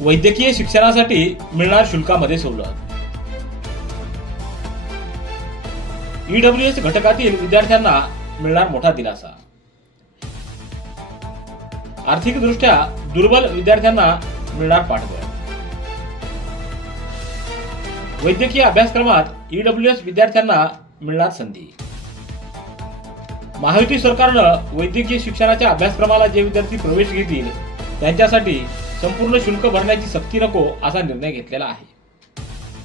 वैद्यकीय शिक्षणासाठी मिळणार शुल्कामध्ये सवलत. ईडब्ल्यू एस घटकातील विद्यार्थ्यांना मिळणार मोठा दिलासा. आर्थिकदृष्ट्या दुर्बल विद्यार्थ्यांना मिळणार पाठबळ. वैद्यकीय अभ्यासक्रमात ईडब्ल्यू एस विद्यार्थ्यांना मिळणार संधी. महायुती सरकारनं वैद्यकीय शिक्षणाच्या अभ्यासक्रमाला जे विद्यार्थी प्रवेश घेतील त्यांच्यासाठी संपूर्ण शुल्क भरण्याची सक्ती नको असा निर्णय घेतलेला आहे.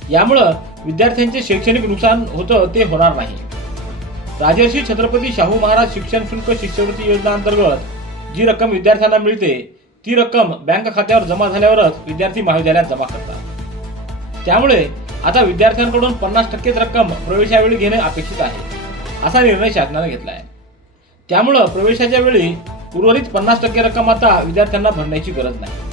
यामुळं विद्यार्थ्यांचे शैक्षणिक नुकसान होतं ते होणार नाही. राजर्षी छत्रपती शाहू महाराज शिक्षण शुल्क शिष्यवृत्ती योजना अंतर्गत जी रक्कम विद्यार्थ्यांना मिळते ती रक्कम बँक खात्यावर जमा झाल्यावरच विद्यार्थी महाविद्यालयात जमा करतात. त्यामुळे आता विद्यार्थ्यांकडून पन्नास टक्केच रक्कम प्रवेशावेळी घेणे अपेक्षित आहे असा निर्णय शासनाने घेतला आहे त्यामुळं प्रवेशाच्या वेळी उर्वरित पन्नास टक्के रक्कम आता विद्यार्थ्यांना भरण्याची गरज नाही.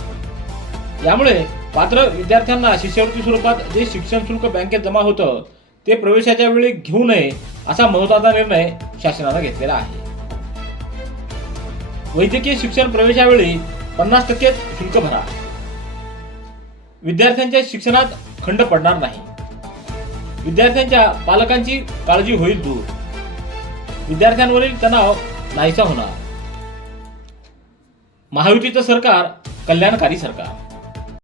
यामुळे पात्र विद्यार्थ्यांना शिष्यवृत्ती स्वरूपात जे शिक्षण शुल्क बँकेत जमा होतं ते प्रवेशाच्या वेळी घेऊ नये असा महत्त्वाचा निर्णय शासनानं घेतलेला आहे. वैद्यकीय शिक्षण प्रवेशावेळी पन्नास टक्के शुल्क भरा. विद्यार्थ्यांच्या शिक्षणात खंड पडणार नाही. विद्यार्थ्यांच्या पालकांची काळजी होईल दूर. विद्यार्थ्यांवरील तणाव नाहीसा होणार. महायुतीचं सरकार कल्याणकारी सरकार.